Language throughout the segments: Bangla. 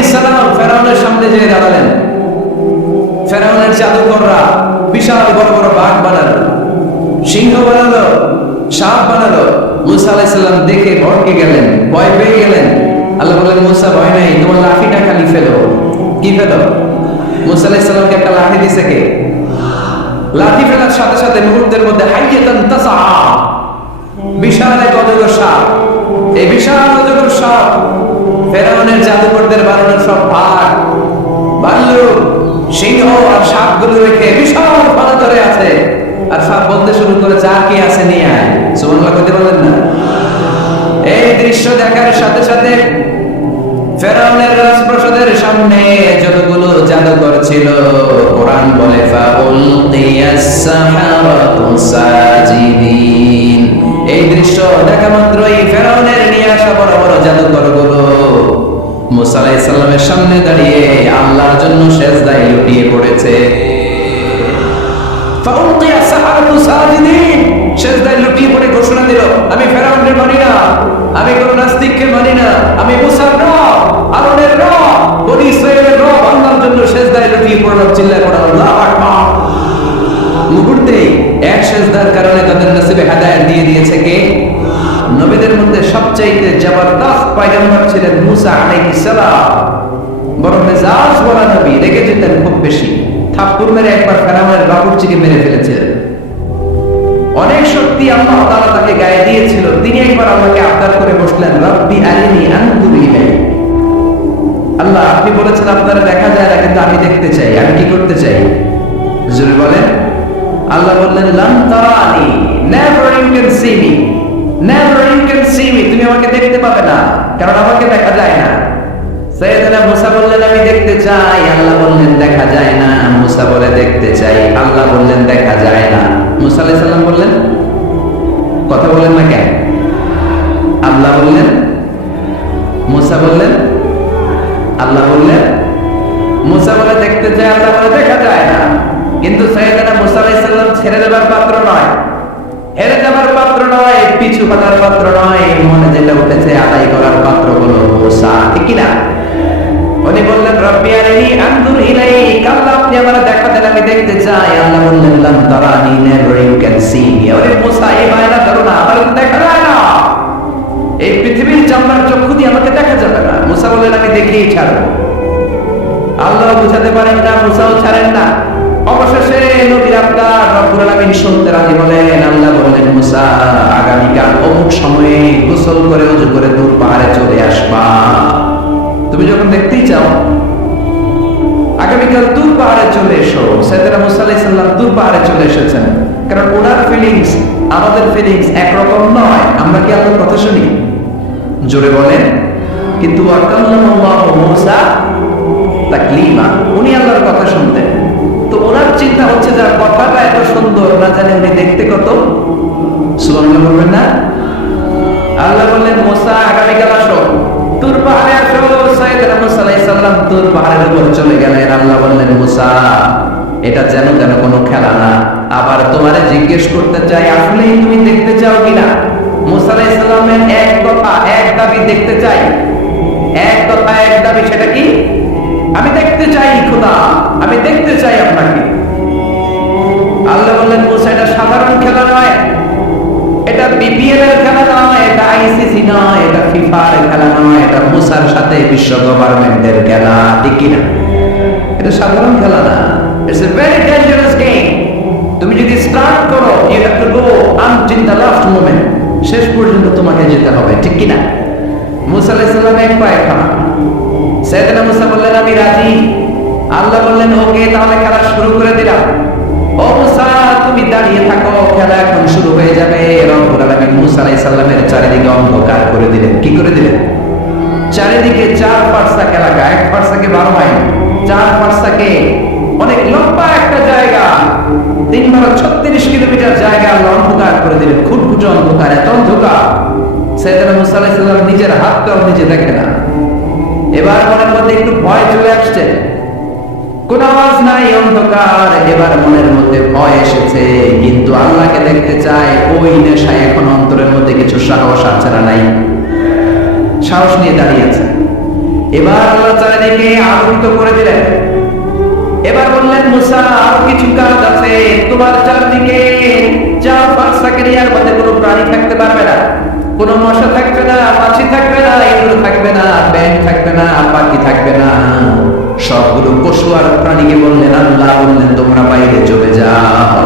আলাইহিস সালাম ফেরাউনের সামনে যেয়ে দাঁড়ালেন। ফেরাউনের জাদুকররা বিশাল বড় বড় বাঘ বানালো, সিংহ বানালো, সাপ বানালো। মুসা আলাইহিস সালাম দেখে ভড়কে গেলেন, ভয় পেয়ে গেলেন। আল্লাহ বললেন, মুসা ভয় নাই, তোমার লাঠিটা খালি ফেলো। কি ফেলো? মুসা আলাইহিস সালামকে একটা লাঠি দিছে কে? লাঠি ফেলার সাথে সাথে মুহূর্তের মধ্যে হাইয়াতান তাসআ, বিশাল এক অজগর সাপ। এই বিশাল অজগর সাপ ফেরাউনের জাদুকরদের বানানো সব বাঘ, ভাল্লুক, সিংহ আর সাপগুলো রেখে বিশাল ফানা ধরে আছে। আর সাপ বলতে শুরু করে, যা কি আছে নিয়ে আয়। সুবহানাল্লাহ কইতে বলেন না? এই দৃশ্য দেখার সাথে সাথে ফেরাউনের রাজপ্রাসাদের সামনে যতগুলো জাদুকর ছিল, কোরআন বলে ফাউলকিয়াস সাহারাতু সাজিদিন। এই দৃশ্য দেখা মাত্রই ফেরাউনের নিয়ে আসা বড় বড় জাদুকরগুলো মুসা আলাইহিস সালামের সামনে দাঁড়িয়ে আল্লাহর জন্য সিজদায় লুটিয়ে পড়েছে। ফাউলকিয়াস সাহারাতু সাজিদিন, সিজদায় লুটিয়ে পড়ে ঘোষণা দিল, আমি ফেরাউনকে মানি না, আমি কোন নাস্তিককে মানি না, আমি মুসার রব, আরনের রব, বনি ইসরাইলের রব, আল্লাহর জন্য সিজদায় লুটিয়ে পড়লাম। চিল্লায় পড়া আল্লাহু আকবার। মুহূর্তেই এক সিজদার কারণে তাদের নসিবে হেদায়েত দিয়ে দিয়েছে কে? নবীদের মধ্যে সবচাইতে জবরদস্ত পয়গম্বর ছিলেন মুসা আলাইহিস সালাম। বড় মেজাজ বলা নবী, রেগে যেতেন খুব বেশি। থাপ্পড় মেরে একবার ফেরাউনের বাবুর্চিকে মেরে ফেলেছিলেন। অনেক শক্তি আল্লাহ তাআলা তাকে গায়ে দিয়েছিল। তিনি একবার আল্লাহকে আবদার করে বসলেন, রব্বি আরিনি আনজুর ইলাইক। আল্লাহ, আপনি বলেছেন আপনারা দেখা যায় না, কিন্তু আমি দেখতে চাই। আমি কি করতে চাই? জোরে বলেন। আল্লাহ বললেন, লান তারানি, never you can see me, never you can see me. তুমি আমাকে দেখতে পাবে না, কারণ আমাকে দেখা যায় না। সাইয়েদনা মুসা বললেন, আমি দেখতে চাই। আল্লাহ বললেন, দেখা যায় না। মুসা বলে, দেখতে চাই। আল্লাহ বললেন, দেখা যায় না। মুসা আলাইহিস সালাম বললেন, কথা বলেন না কেন? আল্লাহ বললেন, মুসা বললেন, আল্লাহ বললেন। মুসা বলে দেখতে চাই, আল্লাহ বলে দেখা যায় না। কিন্তু সাইয়েদনা মুসা আলাইহিস সালাম ছেড়ে দেবার পাত্র নয়, হেরে যাবার পাত্র নয়, পিছু হটার পাত্র নয়। মনে যেটা উঠেছে আদায় করার পাত্র হলো মুসা, ঠিক কি না? উনি বললেন, রব্বি আরিনি আনজুর ইলাইক। আল্লাহ, আপনি আমাকে দেখা দেন, আমি দেখতে চাই। আল্লাহ বললেন, লান তারানি, never you can see me. ওরে মুসা, এই বায়না ধরো না, আমার দেখা যায় না। এই পৃথিবীর চামড়ার চক্ষু দিয়ে আমাকে দেখা যাবে না। মুসা বললেন, আমি দেখেই ছাড়বো। আল্লাহ বুঝাতে পারেন না, মুসাও ছাড়েন না। অবশেষে নবীর আবদার রব্বুল আলামিন শুনতে রাজি হলেন। আল্লাহ বললেন, মুসা, আগামীকাল অমুক সময়ে গোসল করে ওযু করে দূর পাহাড়ে চলে আসবা। তুমি যখন দেখতেই চাও, আগামীকাল দূর পাহাড়ে চলে এসো। সাইয়েদনা মুসা আলাইহিস সালাম দূর পাহাড়ে চলে এসেছেন, কারণ ওনার ফিলিংস আমাদের ফিলিংস একরকম নয়। আমরা কি আল্লাহর কথা শুনি? জোরে বলেন। কিন্তু ওয়াকাল্লামাল্লাহু মুসা তাকলিমা, উনি আল্লাহর কথা শুনতেন। তো ওনার চিন্তা হচ্ছে, যার কথাটা এত সুন্দর, না জানে উনি দেখতে কত। সুবহানাল্লাহ বলবেন না? আল্লাহ বললেন, মুসা, আগামীকাল আসো, তুর পাহাড়ে আসো। সাইয়েদনা মুসা আলাইহিস সালাম তুর পাহাড়ের উপর চলে গেলেন। আল্লাহ বললেন, মুসা, এটা যেন কোনো খেলা না। আবার তোমারে জিজ্ঞেস করতে চাই, আসলেই তুমি দেখতে চাও কিনা? মুসা আলাইহিস সালামের এক কথা, এক দাবি, দেখতে চাই। এক কথা, এক দাবি, সেটা কি? আমি দেখতে চাই খোদা, আমি দেখতে চাই আপনাকে। আল্লাহ বললেন, মুসা, এটা সাধারণ খেলা নয়, এটা বিপিএল এর খেলা নয়, এটা আইসিসি নয়, এটা ফিফার খেলা নয়, এটা মুসার সাথে বিশ্ব গভর্নমেন্টের খেলা, ঠিক কি না? এটা সাধারণ খেলা না। It's a very dangerous game. তুমি যদি স্টার্ট করো, you have to go until the last moment. শেষ পর্যন্ত তোমাকে যেতে হবে, ঠিক কি না? মুসা আলাইহিস সালাম এক পায়ে খাড়া। সাইয়েদনা মুসা বললেন, আমি রাজি। আল্লাহ বললেন, ওকে, তাহলে খেলা শুরু করে দিলাম। ও মুসা, তুমি দাঁড়িয়ে থাকো, খেলা এখন শুরু হয়ে যাবে। রব্বুল আলামিন মুসা আলাইহিস সালামের চারিদিকে অন্ধকার করে দিলেন। কি করে দিলেন? চারিদিকে 4 ফারসাক এলাকা, 1 ফারসাকে 12 মাইল, 4 ফারসাকে অনেক লম্বা একটা জায়গা, 3 কিলোমিটার জায়গা আল্লাহ অন্ধকার করে দিলেন। খুটখুটে অন্ধকার, এত অন্ধকার সাইয়েদনা মুসা আলাইহিস সালাম নিজের হাতটাও নিজে দেখে না। এবার মনের মধ্যে একটু ভয় চলে আসছে, কোন আওয়াজ নাই, অন্ধকার। এবার মনের মধ্যে ভয় এসেছে, কিন্তু আল্লাহকে দেখতে চায়। ওই নেশায় এখন অন্তরের মধ্যে কিছু সাহস আছে না নাই? সাহস নিয়ে দাঁড়িয়ে আছে। এবার আল্লাহ চারিদিকে আলোকিত করে দিলেন। এবার বললেন মুসা আর কিছু কাজ আছে, তোমার চারদিকে 4-5 এরিয়ার মধ্যে কোনো প্রাণী থাকতে পারবে না, কোনো মশা থাকবে না, মাছি থাকবে না, ইঁদুর থাকবে না, ব্যাঙ থাকবে না, পাখি থাকবে না, সবগুলো পশু আর প্রাণীকে বললেন আল্লাহ বললেন তোমরা বাইরে চলে যাও,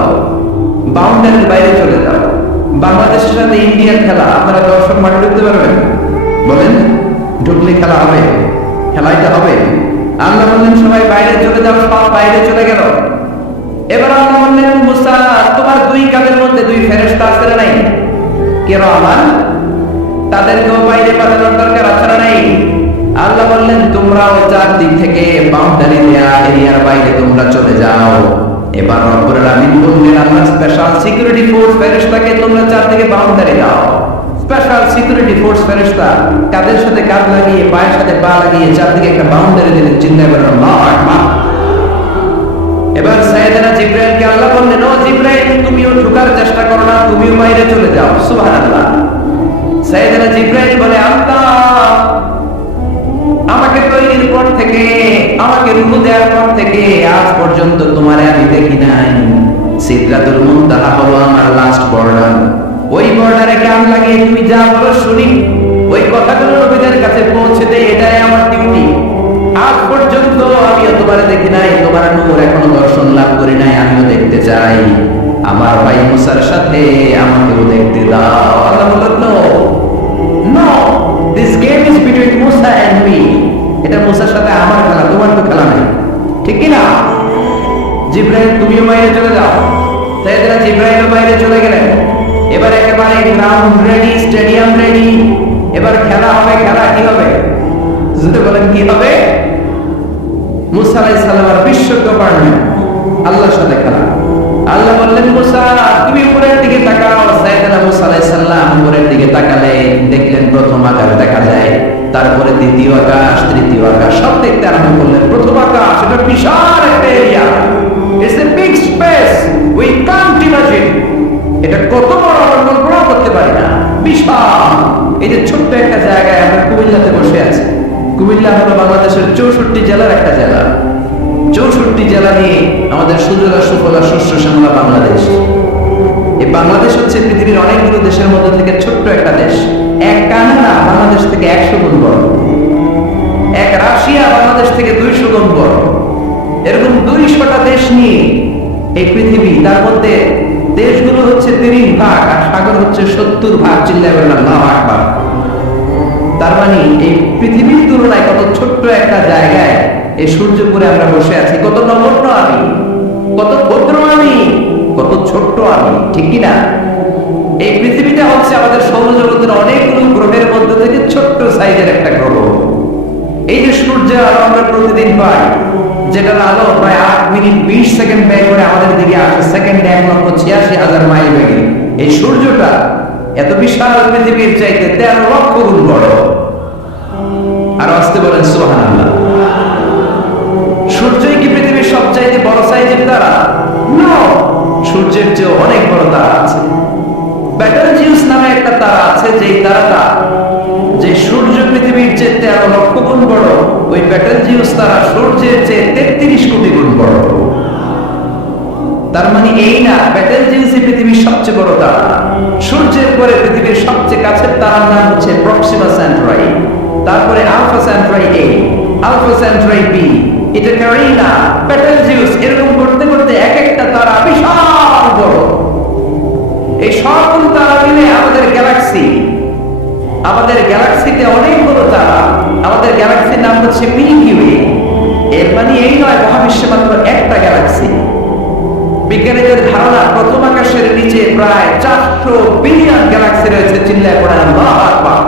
বাউন্ডারির বাইরে চলে যাও। বাংলাদেশের সাথে ইন্ডিয়ার খেলা আপনারা দর্শক মাঠে ঢুকতে পারবেন? বলেন ঢুকলে খেলা হবে? খেলাইতে হবে। আল্লাহ বললেন সবাই বাইরে চলে যাও, সব বাইরে চলে গেল। এবার আল্লাহ বললেন মুসা তোমার 2 কাঁধের মধ্যে 2 ফেরেশতা আছে না নাই? কিরামান, তাদেরকেও বাইরে পাঠানোর দরকার আছে না নাই? আল্লাহ বললেন তোমরাও চারদিক থেকে বাউন্ডারি দেয়া এরিয়ার বাইরে তোমরা চলে যাও। এবার রব্বুল আলামিন বললেন আল্লাহ স্পেশাল সিকিউরিটি ফোর্স ফেরেশতাকে তোমরা চারদিকে বাউন্ডারি দাও। স্পেশাল সিকিউরিটি ফোর্স ফেরেশতা কাদের সাথে কাঁধ লাগিয়ে পায়ের সাথে পা লাগিয়ে চারদিকে একটা বাউন্ডারি দিলেন। চিন্তা করেন আল্লাহু আকবার। এবার সাইয়েদনা জিবরাইলকে আল্লাহ বললেন ও জিবরাইল তুমিও ঢোকার চেষ্টা করো না, তুমিও বাইরে চলে যাও। সুবহানাল্লাহ। সাইয়েদনা জিবরাইল বলে আল্লাহ আমাকে তৈরির পর থেকে, আমাকে রূহ দেওয়ার পর থেকে আজ পর্যন্ত তোমারে আমি দেখি নাই। সিদরাতুল মুনতাহা হলো আমার লাস্ট বর্ডার। ওই বর্ডারে কান লাগিয়ে তুমি যা বলো শুনি, ওই কথাগুলো নবীদের কাছে পৌঁছে দেই, এটাই আমার ডিউটি। আজ পর্যন্ত আমিও তোমারে দেখি নাই, তোমার নূর এখনো দর্শন লাভ করি নাই, আমিও দেখতে চাই। আমার ভাই মুসার সাথে আমাকেও দেখতে দাও। আল্লাহ বললেন no no, this game is between Musa and me. এটা মুসার সাথে আমার খেলা, তোমার তো খেলা নাই, ঠিক কি না? জিবরাইল তুমিও বাইরে চলে যাও। সাইয়েদনা জিবরাইলও বাইরে চলে গেলেন। এবার একেবারে গ্রাউন্ড রেডি, স্টেডিয়াম রেডি। এবার খেলা হবে। খেলা কি হবে? যদি বলেন কি হবে? মুসা আলাইহিস সালাম আর বিশ্ব গভর্নমেন্ট আল্লাহর সাথে খেলা। আল্লাহ বললেন মুসা তুমি উপরের দিকে তাকাও। সাইয়েদনা মুসা আলাইহিস সালাম উপরের দিকে তাকালে দেখলেন প্রথম আকাশ দেখা যায়, তারপরে দ্বিতীয় আকাশ, তৃতীয় আকাশ, সব দেখতে আরম্ভ করলেন। প্রথম আকাশ এটা বিশাল একটা area, it's a big space, we can't imagine. এটা কত বড় আমরা কল্পনা করতে পারি না, বিশাল। এই যে ছোট্ট একটা জায়গায় আমরা কুমিল্লাতে বসে আছি। কুমিল্লা হলো বাংলাদেশের 64 জেলার একটা জেলা। 64 জেলা নিয়ে আমাদের সুজলা সুফলা শস্য শ্যামলা বাংলাদেশ। এই বাংলাদেশ হচ্ছে পৃথিবীর অনেকগুলো দেশের মধ্যে থেকে ছোট্ট একটা দেশ। এক কানাডা বাংলাদেশ থেকে 100 গুণ বড়, এক রাশিয়া বাংলাদেশ থেকে 200 গুণ বড়। এরকম 200টা দেশ নিয়ে এই পৃথিবী, তার মধ্যে দেশগুলো হচ্ছে 30 ভাগ আর সাগর হচ্ছে 70 ভাগ। চিল্লায় বললাম আল্লাহু আকবার। তার মানে এই পৃথিবীর তুলনায় কত ছোট্ট একটা জায়গায় এই সূর্যপুরে আমরা বসে আছি। কত নগণ্য আমি, কত ক্ষুদ্র আমি, কত ছোট্ট আমি, ঠিক কি না? এই পৃথিবীটা হচ্ছে আমাদের সৌরজগতের অনেকগুলো গ্রহের মধ্যে থেকে ছোট্ট সাইজের একটা গ্রহ। এই যে সূর্যের আলো আমরা প্রতিদিন পাই, যেটার আলো প্রায় 8 মিনিট 20 সেকেন্ড ব্যয় করে আমাদের দিকে আসে, সেকেন্ডে 1,86,000 মাইল বেগে। এই সূর্যটা এত বিশাল পৃথিবীর চাইতে 13 লক্ষ গুণ বড়। আর আসতে বলেন সুবহানাল্লাহ। সূর্যই কি পৃথিবীর সবচাইতে বড় সাইজের তারা? নো, সূর্যের চেয়ে অনেক বড় তারা আছে। বেটেলজিউস নামে একটা তারা আছে, যেই তারাটা, যে সূর্য পৃথিবীর চেয়ে 13 লক্ষ গুণ বড়, ওই বেটেলজিউস তারা সূর্যের চেয়ে 33 কোটি গুণ বড়। তার মানে এই না বেটেলজিউসই পৃথিবীর সবচেয়ে বড় তারা। সূর্যের পরে পৃথিবীর সবচেয়ে কাছের তারার নাম হচ্ছে প্রক্সিমা সেন্টরাই, তারপরে আলফা সেন্টরাই এ, আলফা সেন্টরাই বি, এটা ক্যারিনা, বেটেলজিউস, এরকম করতে করতে এক একটা তারা বিশাল বড়। এই সবগুলো তারা মিলে আমাদের গ্যালাক্সি। আমাদের গ্যালাক্সিতে অনেকগুলো তারা। আমাদের গ্যালাক্সির নাম হচ্ছে মিল্কি ওয়ে। এর মানে এই নয় মহাবিশ্বে মাত্র একটা গ্যালাক্সি। বিজ্ঞানীদের ধারণা প্রথম আকাশের নিচে প্রায় 400 বিলিয়ন গ্যালাক্সি রয়েছে। চিল্লায় পড়েন আল্লাহু আকবার।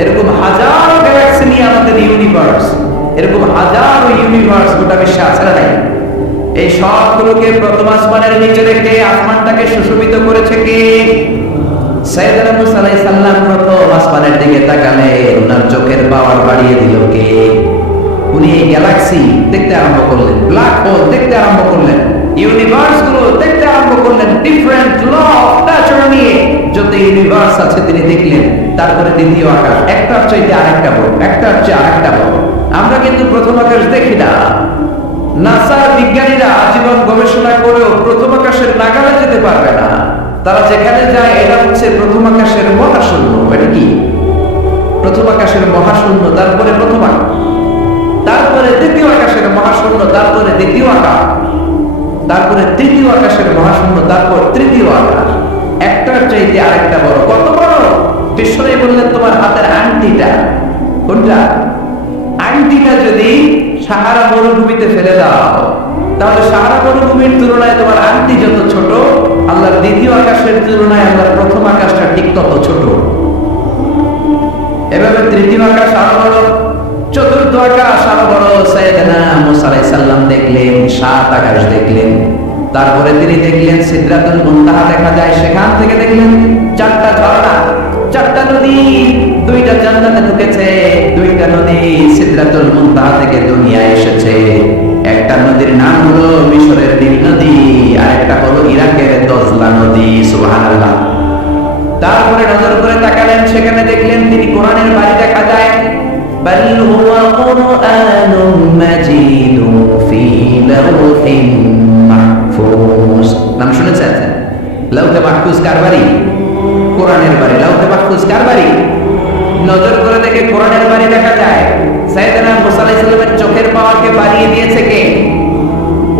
এরকম হাজারো গ্যালাক্সি নিয়ে আমাদের ইউনিভার্স, এরকম হাজারো ইউনিভার্স গোটা বিশ্বে আছে না নাই? এই সবগুলোকে প্রথম আসমানের নিচে রেখে আসমানটাকে সুশোভিত করেছে কে? সাইয়েদনা মুসা আলাইহিস সালাম প্রথম আসমানের দিকে তাকালে ওনার চোখের পাওয়ার বাড়িয়ে দিল কে? উনি এই গ্যালাক্সি দেখতে আরম্ভ করলেন, ব্ল্যাক হোল দেখতে আরম্ভ করলেন, ইউনিভার্স গুলো দেখতে আরম্ভ করলেন, ডিফারেন্ট ল অফ নেচার নিয়ে যত ইউনিভার্স আছে তিনি দেখলেন। তারপরে দ্বিতীয় আকাশ, একটার চাইতে আরেকটা বড়, একটার চেয়ে আরেকটা বড়। আমরা কিন্তু প্রথম আকাশ দেখি না। নাসার বিজ্ঞানীরা আজীবন গবেষণা করেও প্রথম আকাশের নাগালে যেতে পারবে না। তারা যেখানে যায় এটা হচ্ছে প্রথম আকাশের মহাশূন্য। এটা কি? প্রথম আকাশের মহাশূন্য, তারপরে প্রথম আকাশ, তারপরে দ্বিতীয় আকাশের মহাশূন্য, তারপরে দ্বিতীয় আকাশ, তারপরে তৃতীয় আকাশের মহাশূন্য, তারপর তৃতীয় আকাশ। একটার চাইতে আরেকটা বড়। কত বড়? বিশ্বনবী বললেন তোমার হাতের আংটিটা, কোনটা? আংটিটা যদি সাহারা মরুভূমিতে ফেলে দাও, তাহলে সাহারা মরুভূমির তুলনায় তোমার আংটি যত ছোট, আল্লাহর দ্বিতীয় আকাশের তুলনায় আল্লাহর প্রথম আকাশটা ঠিক তত ছোট। এভাবে তৃতীয় আকাশ আরো বড়, চতুর্থ আকাশ আরো বড়। সাইয়েদনা মুসা আলাইহিস সালাম দেখলেন, সাত আকাশ দেখলেন। তারপরে তিনি দেখলেন সিদরাতুল মুনতাহা দেখা যায়, সেখান থেকে দেখলেন চারটা ঝর্ণা, চারটা নদী, দুইটা জান্নাতে ঢুকেছে, দুইটা নদী সিদরাতুল মুনতাহা থেকে দুনিয়ায় এসেছে। একটা নদীর নাম হলো মিশরের নীল নদী, আর একটা হলো ইরাকের দজলা নদী। সুবহানাল্লাহ। তারপরে নজর করে তাকালেন, সেখানে দেখলেন তিনি কোরআনের বাড়ি দেখা যায়। বাল হুয়া কুরআনুম মাজিদুন ফি লাওহিন মাহফুজ। নাম শুনেছেন? লাওহে মাহফুজ কার বাড়ি? কোরআনের বাড়ি। লাওহে মাহফুজ কার বাড়ি? নজর করে দেখে কোরআনের বাড়ি দেখা যায়। সাইয়েদনা মুসা আলাইহিস সালামের চোখের পাওয়ারকে বাড়িয়ে দিয়েছে কে?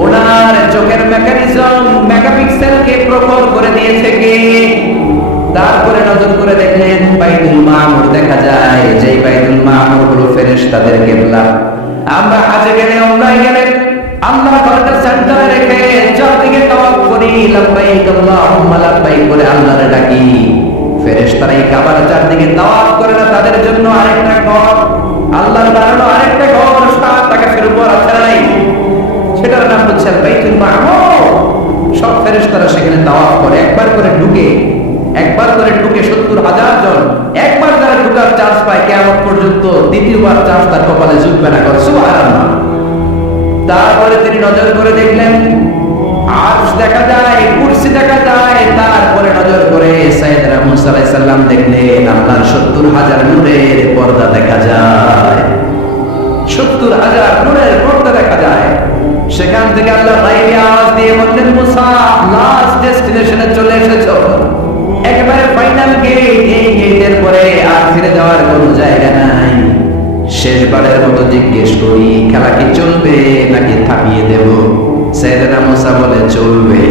ওনার চোখের মেকানিজম, মেগাপিক্সেলকে প্রখর করে দিয়েছে কে? তারপরে নজর করে দেখলেন বাইতুল মামুর দেখা যায়, যেই বাইতুল মামুর হলো ফেরেশতাদের কিবলা। আমরা হাজে গেলে, ওমরায় গেলে আল্লাহ ঘরটা সেন্টারে রেখে চারদিকে তাওয়াফ করি, লাব্বাইক আল্লাহুম্মা লাব্বাইক করে আল্লাহরে ডাকি। ফেরেশতারা এই কাবার চারদিকে তাওয়াফ করে না, তাদের জন্য আরেকটা ঘর, আল্লাহর বানানো আরেকটা ঘর 7 আকাশের উপর আছে নাই, সেটার নাম হচ্ছে বাইতুল মামুর। সব ফেরেশতারা সেখানে তাওয়াফ করে, একবার করে ঢুকে 70,000 জন একবার যারা ঢোকার চান্স পায় কিয়ামত পর্যন্ত দ্বিতীয়বার চান্স তার কপালে জুটবে না। সুবহানাল্লাহ। তারপরে তিনি নজর করে দেখলেন আরশ দেখা যায়, কুরসি দেখা যায়। তারপরে নজর করে সাইয়েদনা মুসা আলাইহিস সালাম দেখলেন আল্লাহর 70,000 নূরের পর্দা দেখা যায়। 70,000 নূরের পর্দা দেখা যায়। সেখান থেকে আল্লাহ গায়বী আওয়াজ দিয়ে বললেন, মুসা লাস্ট ডেস্টিনেশনে চলে এসেছো, একেবারে ফাইনাল গেট। এই গেটের পরে আর ফিরে যাওয়ার কোনো জায়গা নাই। শেষবারের মতো জিজ্ঞেস করি, খেলা কি চলবে নাকি থামিয়ে দেব? সাইয়েদনা মুসা বলে চলবে।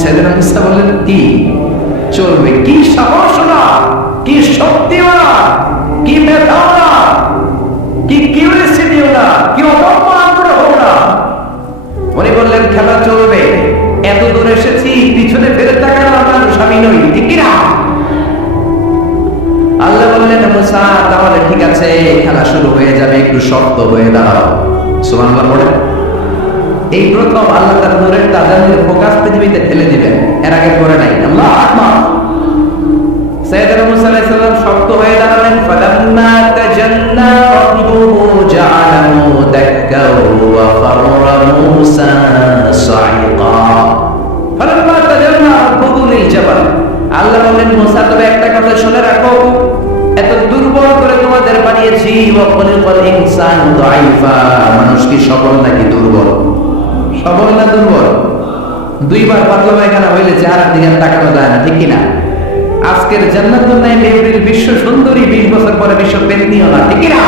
সাইয়েদনা মুসা বলেন কি চলবে? কি সাহস না, কি শক্তি না, কি মেধা না, কি কিউরিসিটি না, কি অদম্য আগ্রহ না। উনি বললেন খেলা চলবে। এত দূর এসেছি, পিছনে ফেরত তাকানো আমার স্বামী নই, ঠিক কিনা? আল্লাহ বললেন মুসা তাহলে ঠিক আছে, খেলা শুরু হয়ে যাবে, একটু শক্ত হয়ে দাঁড়াও। সুবহানাল্লাহ পড়েন। এই প্রথম আল্লাহ তার নূরের তাজাল্লির ফোকাস পৃথিবীতে ঠেলে দিবেন, এর আগে করে নাই। আল্লাহু আকবার। সাইয়েদনা মুসা আলাইহিস সালাম শক্ত হয়ে দাঁড়ালেন। ফালাম্মা তাজাল্লা রাব্বুহু জাআলাহু দাক্কা ওয়া ফাররা মুসা সাইকা। ফালাম্মা তাজাল্লা রাব্বুহু লিল জাবাল। আল্লাহ বললেন মুসা তবে একটা কথা শুনে রাখো, এত দুর্বল করে তোমাদের বানিয়েছি। ওয়া খালিকাল ইনসান দাঈফা। মানুষ কি সবল নাকি দুর্বল? সবল না দুর্বল? দুইবার পাতলা পায়খানা হইলে চেহারার দিকে তাকানো যায় না, ঠিক কিনা? আজকের জান্নাতুন নাঈমের বিশ্ব সুন্দরী 20 বছর পরে বিশ্ব পেতনিও না, ঠিক কিনা?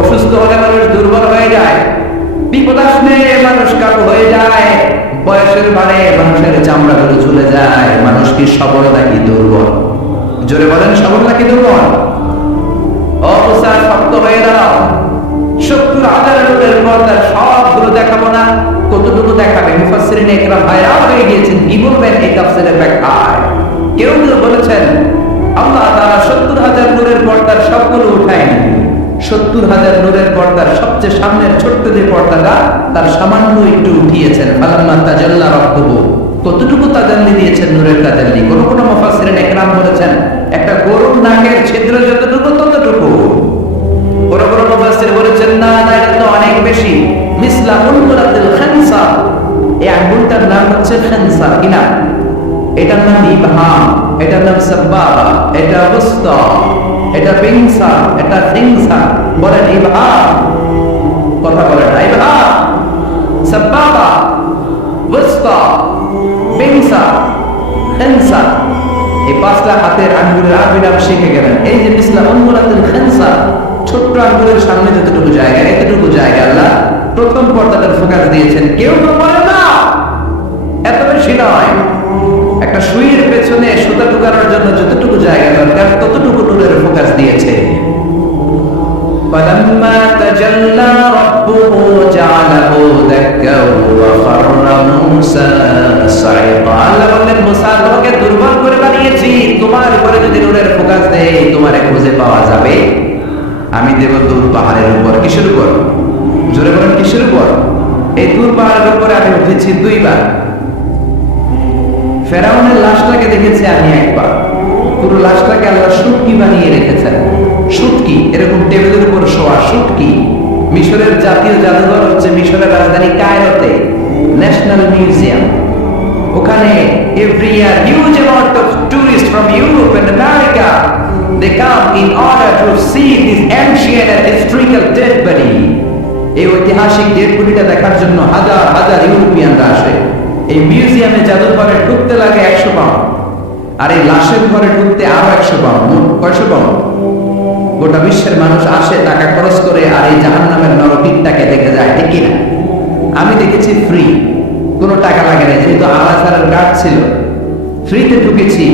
অসুস্থ হলে মানুষ দুর্বল হয়ে যায়, বিপদ আসলে মানুষ কাবু হয়ে যায়, বয়সের ভারে মানুষের চামড়াগুলো ঝুলে যায়। মানুষ কি সবল নাকি দুর্বল? জোরে বলেন, সবল নাকি দুর্বল? অবস্থা শক্ত হয়ে দাঁড়াও। 70,000 নূরের পর্দা সবগুলো দেখাবো না, কতটুকু দেখাবে? মুফাসসিরিনে ইকরাম হায়রান হয়ে গিয়েছেন, কি বলবেন এই তাফসীরের ব্যাখ্যায়। কেউ কেউ বলেছেন আল্লাহ তাআলা 70,000 নূরের পর্দার সবগুলো উঠায়নি। 70,000 নূরের পর্দার সবচেয়ে সামনের ছোট্ট যে পর্দাটা, তার সামান্য একটু উঠিয়েছেন। ফালাম্মা তাজাল্লা রাব্বুহু। কতটুকু তাজাল্লি দিয়েছেন নূরের তাজাল্লি? কোন কোন মুফাসসিরিনে ইকরাম বলেছেন একটা গরুর নাকের ছিদ্র যতটুকু ততটুকু। কোন কোন মুফাসসির বলেছেন বেশি। মিসলা উনমুলাতিল খানসা, এই আঙ্গুলটার নাম হচ্ছে খানসা। কি নাম? এটার নাম ইবহাম, এটার নাম সাব্বাবা, এটা উসতা, এটা বিনসা, এটা সিংসা। বলেন ইবহাম, কথা বলেন না। ইবহাম, সাব্বাবা, উসতা, বিনসা, খানসা, এই পাঁচটা হাতের আঙ্গুলের আরবি নাম শিখে গেলেন। এই যে মিসলা উনমুলাতিল খানসা, ছোট্ট আঙ্গুলের সামনে যতটুকু জায়গা, এতটুকু জায়গা আল্লাহ প্রথম পর্দাটার ফোকাস দিয়েছেন। কেউ তো বলে না এত বেশি নয়। একটা সুইয়ের পেছনে সুতা ঢুকানোর জন্য যতটুকু জায়গা দরকার ততটুকু নূরের ফোকাস দিয়েছে। فَلَمَّا تَجَلَّى رَبُّهُ جَعَلَهُ دَكًّا وَخَرَّ مُوسَى صَعِقًا। আল্লাহ বললেন, মুসা, তোমাকে দুর্বল করে বানিয়েছি, তোমার উপরে যদি নূরের ফোকাস দেই তোমারে খুঁজে পাওয়া যাবে। আমি দেব তুর পাহাড়ের উপর। কিসের উপর? জোরে বলেন, কিসের উপর? এই তুর পাহাড়ের উপরে আমি উঠেছি দুইবার। ফেরাউনের লাশটাকে দেখেছি আমি একবার। পুরো লাশটাকে আল্লাহ শুটকি বানিয়ে রেখেছেন। শুটকি, এরকম টেবিলের উপর শোয়া শুটকি। মিশরের জাতীয় জাদুঘর হচ্ছে মিশরের রাজধানী কায়রোতে, ন্যাশনাল মিউজিয়াম। ওখানে every year huge amount of tourist from Europe and America, they come in order to see this ancient and historical dead body. এই ঐতিহাসিক ডেড বডিটা দেখার জন্য হাজার হাজার ইউরোপিয়ানরা আসে। এই মিউজিয়ামে জাদুঘরে ঢুকতে লাগে 100 পাউন্ড, আর এই লাশের ঘরে ঢুকতে আরো 100 পাউন্ড। মোট 100 পাউন্ড। গোটা বিশ্বের মানুষ আসে টাকা খরচ করে, আর এই জাহান্নামের নরপিটটাকে দেখে যায়, ঠিক কিনা? আমি দেখেছি ফ্রি, কোনো টাকা লাগে না, যেহেতু আলাসারের গার্ড ছিল। ফ্রিতে ঢুকেছি।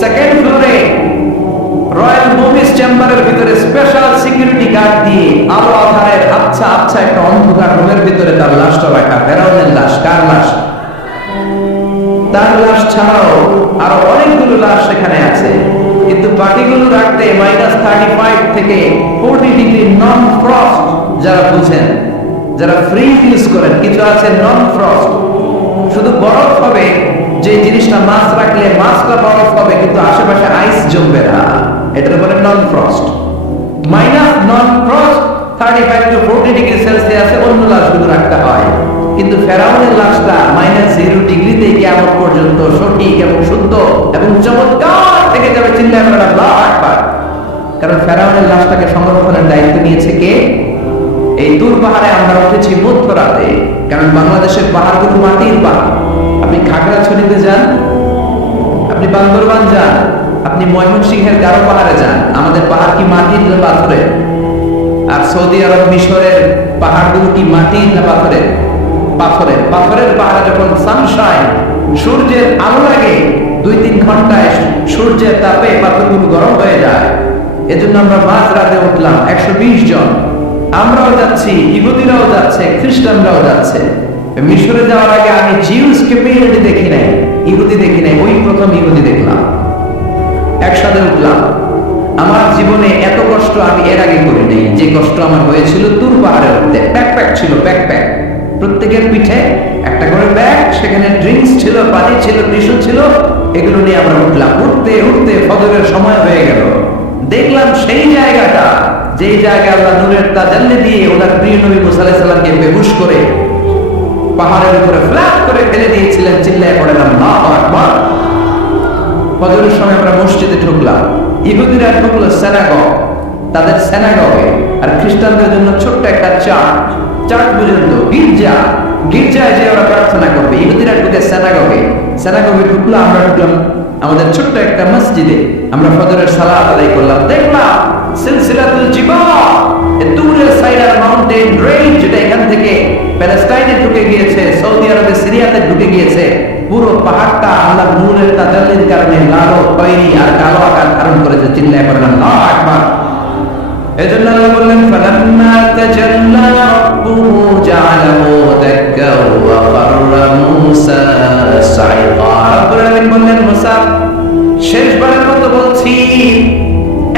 সেকেন্ড ফ্লোরে রয়্যাল মুভিস চেম্বারের ভিতরে স্পেশাল সিকিউরিটি গার্ড দিয়ে আলো আধারের আচ্ছা আচ্ছা একটা অন্ধকার রুমের ভিতরে তার লাশটা রাখা। ফেরাউনের লাশ। কার লাশ? তার লাশ ছাড়াও আরো অনেকগুলো লাশ সেখানে আছে, কিন্তু বাকিগুলো রাখতে -35 থেকে 40 ডিগ্রি নন ফ্রস্ট। যারা বুঝেন, যারা ফ্রিজ ইউজ করেন, কিছু আছে নন ফ্রস্ট, শুধু বরফ হবে। যে জিনিসটা মাছ রাখলে মাছটা বরফ হবে, কিন্তু আশেপাশে আইস জমবে না, এটার বলে non frost. Non frost 35 to 40 degree সেলসিয়াসে অন্য লাশগুলো রাখতে হয়, কিন্তু ফেরাউনের লাশটা -0 ডিগ্রিতে কিয়ামত পর্যন্ত সঠিক এবং শুদ্ধ এবং চমৎকার থেকে যাবে। চিল্লায় বলেন আল্লাহু আকবার। কারণ ফেরাউনের লাশটাকে সংরক্ষণের দায়িত্ব নিয়েছে কে? এই তুর পাহাড়ে আমরা উঠেছি মধ্যরাতে, কারণ বাংলাদেশের পাহাড়গুলো মাটির পাহাড়। আপনি খাগড়াছড়িতে যান, আপনি বান্দরবান যান, আপনি ময়মনসিংহের গারো পাহাড়ে যান, আমাদের পাহাড় কি মাটির না পাথরের? আর সৌদি আরব মিশরের পাহাড়গুলো কি মাটির না পাথরের? পাথরের। পাথরের পাহাড়ে যখন সানশাইন, সূর্যের আলো লাগে, 2-3 ঘন্টায় সূর্যের তাপে পাথরগুলো গরম হয়ে যায়। এজন্য আমরা মাঝ রাতে উঠলাম 120 জন। আমরাও যাচ্ছি, ইহুদিরাও যাচ্ছে, খ্রিস্টানরাও যাচ্ছে। মিশরে যাওয়ার আগে আমি জিউস কমিউনিটি দেখি নাই, ইহুদি দেখি নাই, ওই প্রথম ইহুদি দেখলাম। একসাথে উঠলাম। আমার জীবনে এত কষ্ট আমি এর আগে করি নাই, যে কষ্ট আমার হয়েছিল তুর পাহাড়ে উঠতে। ব্যাকপ্যাক ছিল, ব্যাকপ্যাক, প্রত্যেকের পিঠে একটা করে ব্যাগ, সেখানে ড্রিঙ্কস ছিল, পানি ছিল, টিস্যু ছিল, এগুলো নিয়ে আমরা উঠলাম। উঠতে উঠতে ফজরের সময় হয়ে গেল। দেখলাম সেই জায়গাটা, যেই জায়গায় আল্লাহ নূরের তাজাল্লি দিয়ে ওনার প্রিয় নবী মুসা আলাইহিস সালামকে বেহুশ করে পাহাড়ের উপরে ফ্ল্যাট করে ফেলে দিয়েছিলেন। চিল্লায় পড়ে আল্লাহু আকবার। ফজরের সময় আমরা মসজিদে ঢুকলাম। ইহুদিরা ঢুকলো সিনাগগ, তাদের সিনাগগে, আর খ্রিস্টানদের জন্য ছোট্ট একটা চার্চ বুঝেন তো, গির্জা, গির্জায় যে ওরা প্রার্থনা করবে। ইহুদিরা ঢুকে সিনাগগে, সিনাগগে ঢুকলো, আমরা ঢুকলাম আমাদের ছোট্ট একটা মসজিদে। আমরা ফজরের সালাত আদায় করলাম। দেখলাম সিলসিলাতুল জিবাল, দূরের সাইডার মাউন্টেন রেঞ্জ, যেটা এখান থেকে প্যালেস্টাইনে ঢুকে গিয়েছে, সৌদি আরবে, সিরিয়াতে ঢুকে গিয়েছে। পুরো পাহাড়টা আল্লাহর নূরের তাজাল্লির কারণে লাল, খয়েরি আর কালো আকার ধারণ করেছে। চিল্লায় পড়লেন আল্লাহু আকবার। এজন্য আল্লাহ বললেন, ফালাম্মা তাজাল্লা রাব্বুহু জাআলাহু দাক্কা ওয়া খাররা মূসা সাইকা। রব্বুল আলামিন বললেন, মুসা, শেষবারের মতো বলছি,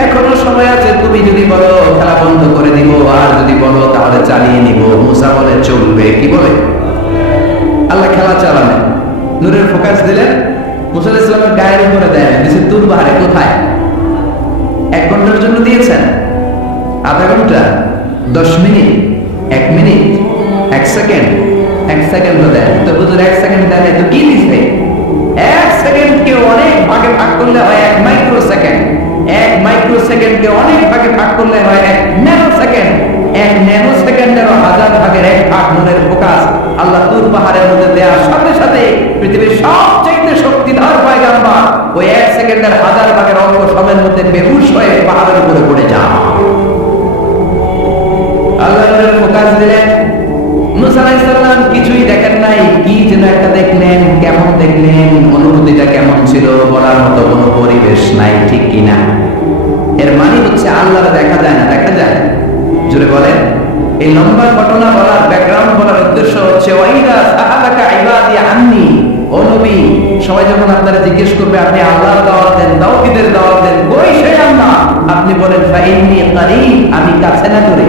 এখনো সময় আছে, তুমি যদি বলো খেলা বন্ধ করে দিব, আর যদি বলো তাহলে চালিয়ে নিব। মুসা বলে চলবে। কি বলে? আল্লাহ খেলা চালালেন, নূরের ফোকাস দিলেন। মুসা আলাইহিস সালামের গায়ের উপরে দেন, দিয়েছে তুর পাহাড়ে। কোথায়? 1 ঘন্টার জন্য দিয়েছেন, আধা ঘন্টা, 10 মিনিট, এক মিনিট, এক সেকেন্ড, এক সেকেন্ড দেন তো হুজুর, এক সেকেন্ড দেন তো কি দিছে? এক সেকেন্ডকে অনেক ভাগে ভাগ করলে হয় এক মাইক্রো সেকেন্ড, এক মাইক্রো সেকেন্ডকে অনেক ভাগে ভাগ করলে হয় এক ন্যানো সেকেন্ড, এক ন্যানো সেকেন্ডেরও হাজার ভাগের এক ভাগ মনের ফোকাস আল্লাহ তুর পাহাড়ের মধ্যে দেওয়ার সাথে সাথে পৃথিবীর সবচেয়ে শক্তিধর পয়গাম্বর ওই এক সেকেন্ডের হাজার ভাগের অঙ্গ সবের মধ্যে বেহুশ হয়ে পাহাড়ের উপরে পড়ে যান। আল্লাহ ফোকাস দিলেন। মুসা আলাইহিস সালাম কিছুই দেখেন নাই, কি যেন একটা দেখলেন, কেমন দেখলেন, অনুভূতিটা কেমন ছিল বলার মতো কোনো পরিবেশ নাই, ঠিক কিনা? এর মানে হচ্ছে আল্লাহর দেখা যায় না, দেখা যায়। জোরে বলেন। এই লম্বা ঘটনা বলার, ব্যাকগ্রাউন্ড বলার উদ্দেশ্য হচ্ছে ওয়াইদা সাআলাকা ইবাদি আন্নি, ও নবী, সবাই যখন আপনারা জিজ্ঞেস করবে আপনি আল্লাহর দাওয়াত দেন, তাওহীদের দাওয়াত দেন, কই সেই আল্লাহ? আপনি বলেন ফাইন্নী কারীব, আমি কাছে না দূরে।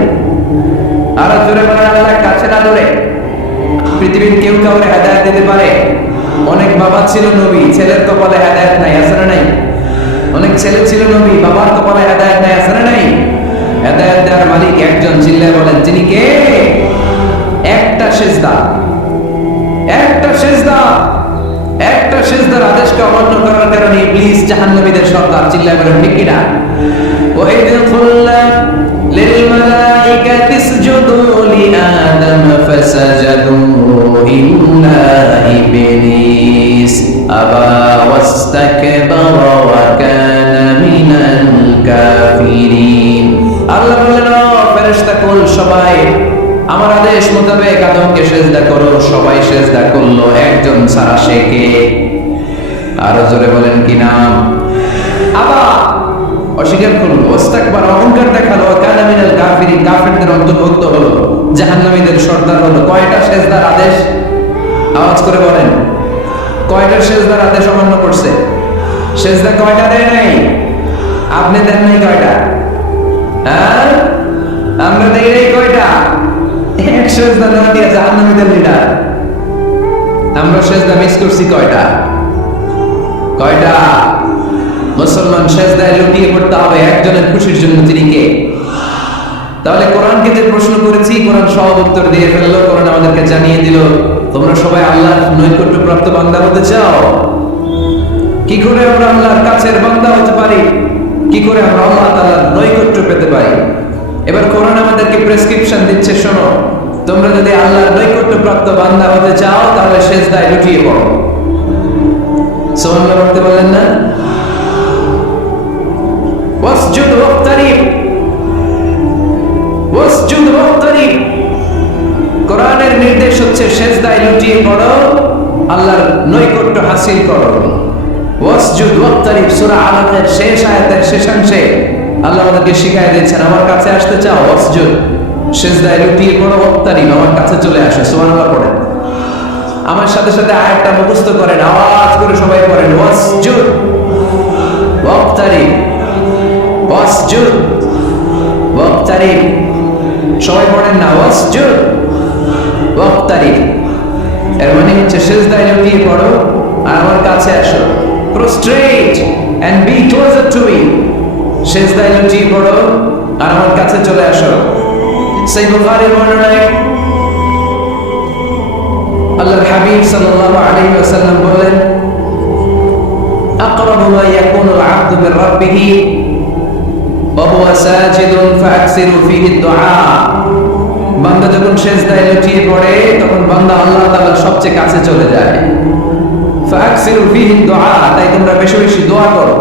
আর জোরে বলেন আল্লাহ কাছে না দূরে। পৃথিবীর কেউ কাউরে হেদায়েত দিতে পারে? অনেক বাবা ছিল নবী, ছেলের কপালে হেদায়েত নাই, আছে না নাই? অনেক ছেলে ছিল নবী, বাবার কপালে হেদায়েত নাই, আছে না নাই? হেদায়েত দেওয়ার মালিক একজন, চিল্লায় বলেন তিনি কে? একটা সিজদা, একটা সিজদা, একটা সিজদার আদেশকে অমান্য করার কারণে ইবলিস জাহান্নামীদের সর্দার, চিল্লায় বলেন ঠিক কিনা? ওয়াইদ কুল্লা লিল মালাইকাতি ইসজুদু লিআদম ফাসাজাদু ইল্লা ইবলিস আবা ওয়াস্তাকবারা ওয়া কানা মিনাল কাফিরিন। আল্লাহ বললেন ও ফেরেশতা কুল, সবাই আমার আদেশ মোতাবেক আদমকে সিজদা করো। সবাই সিজদা করলো, একজন ছাড়া, সে কে? আরো জোরে বলেন কি নাম? আবা, অস্বীকার করলো, ওয়াস্তাকবার, অহংকার দেখালো, ওয়া কানা মিনাল কাফিরিন, কাফিরদের অন্তর্ভুক্ত হলো, জাহান্নামীদের সর্দার হলো। কয়টা সিজদার আদেশ? আওয়াজ করে বলেন, কয়টা সিজদার আদেশ অমান্য করছে? সিজদা কয়টা দেয় নাই? আপনি দেন নাই কয়টা? হ্যাঁ, আমরা দেই নাই কয়টা? এক সিজদা না দিয়ে জাহান্নামীদের লিডার। আমরা সিজদা মিস করছি কয়টা? কয়টা? মুসলমান সিজদায় লুটিয়ে পড়তে হবে একজনের খুশির জন্য, তিনি কে? তাহলে কোরআনকে যে প্রশ্ন করেছি, কোরআন সব উত্তর দিয়ে ফেললো। কোরআন আমাদেরকে জানিয়ে দিল তোমরা সবাই আল্লাহর নৈকট্যপ্রাপ্ত বান্দা হতে চাও। কি করে আমরা আল্লাহর কাছের বান্দা হতে পারি? কি করে আমরা আল্লাহ তাআলার নৈকট্য পেতে পারি? এবার কোরআন আমাদেরকে প্রেসক্রিপশন দিচ্ছে, শোনো, তোমরা যদি আল্লাহর নৈকট্যপ্রাপ্ত বান্দা হতে চাও তাহলে সিজদায় লুটিয়ে পড়ো। সুবহানাল্লাহ বলতে বললেন না? ওয়াসজুদ ওয়াক্তারিব, ওয়াসজুদ ওয়াক্তারিব। কোরআনের নির্দেশ হচ্ছে সিজদায় লুটিয়ে পড়ো, আল্লাহর নৈকট্য হাসিল করো। ওয়াসজুদ ওয়াক্তারিব, সূরা আলাকের শেষ আয়াতের শেষাংশে আল্লাহ আমাদেরকে শিখায় দিচ্ছেন, আমার কাছে আসতে চাও, ওয়াসজুদ, সিজদায় লুটিয়ে পড়ো, ওয়াক্তারিব, আমার কাছে চলে আসো। সুবহানাল্লাহ পড়েন। আমার সাথে সাথে আয়াতটা মুখস্থ করেন, আওয়াজ করে সবাই পড়েন, ওয়াসজুদ ওয়াক্তারিব, ওয়াসজুদ ওয়াক্তারিব। সবাই পড়েন না, ওয়াসজুদ ওয়াক্তারিব। এর মানে হচ্ছে সিজদায় লুটিয়ে পড়ো আর আমার কাছে আসো। Prostrate and be closer to me. সিজদায় লুটিয়ে পড়ো আর আমার কাছে চলে আসো। সেই বুখারীর বর্ণনায় আল্লাহর হাবিব সাল্লাল্লাহু আলাইহি ওয়াসাল্লাম বলেন, আকরাবু মা ইয়াকুনুল আবদু মির রাব্বিহি ওয়া হুয়া সাজিদুন ফাকসিরু ফীহি দুআ। বান্দা যখন সিজদায় লুটিয়ে পড়ে তখন বান্দা আল্লাহ তাআলার সবচেয়ে কাছে চলে যায়। ফাকসিরু ফীহি দুআ, তাই তোমরা বেশি বেশি দোয়া করো।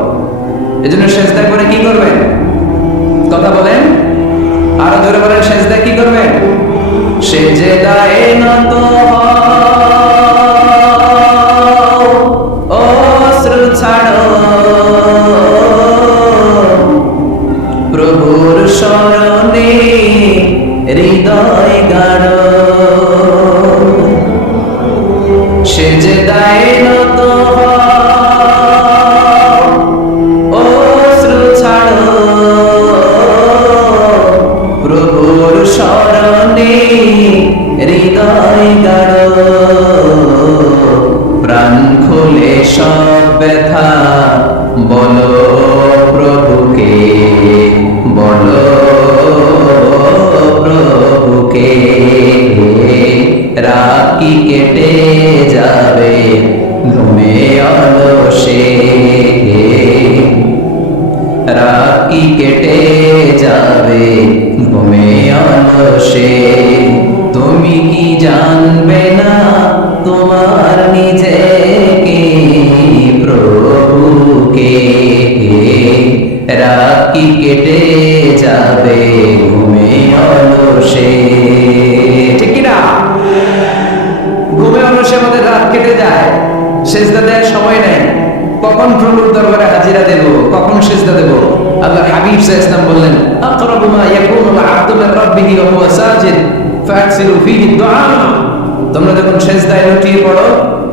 এজন্য সিজদায় পড়ে কি করবেন? কথা বলেন, আরো জোরে বলেন, সিজদায় কি করবেন? সিজদায় নত হও, অশ্রু ছাড়ো, প্রভুর শরণে হৃদয় গাড়ো। সিজদায় নত হও, অশ্রু ছাড়ো, প্রভুর শরণে হৃদয় গাড়ো। প্রাণ খুলে সব ব্যথা বলো প্রভুকে, বলো প্রভুকে। কি কেটে যাবে ঘুমে অলসে, রাত কি কেটে যাবে ঘুমে অলসে। তুমি কি জানবে না তোমার নিজেকে প্রভুকে, রাত কি কেটে যাবে ঘুমে অলসে। ঠিক কিনা? ঘুমে অলসে আমাদের রাত কেটে যায়, সেজদা দেওয়ার সময় নেই। কখন প্রভুর দরবারে হাজিরা দেব, কখন সেজদা দেব? আল্লাহর হাবিব সাল্লাল্লাহু আলাইহি ওয়াসাল্লাম বললেন, আকরাবু মা ইয়াকুনুল আবদু মিন রাব্বিহি ওয়া হুয়া সাজিদ ফাকসিরু ফীহি দুআ। তোমরা যখন সেজদায় লুটিয়ে পড়ো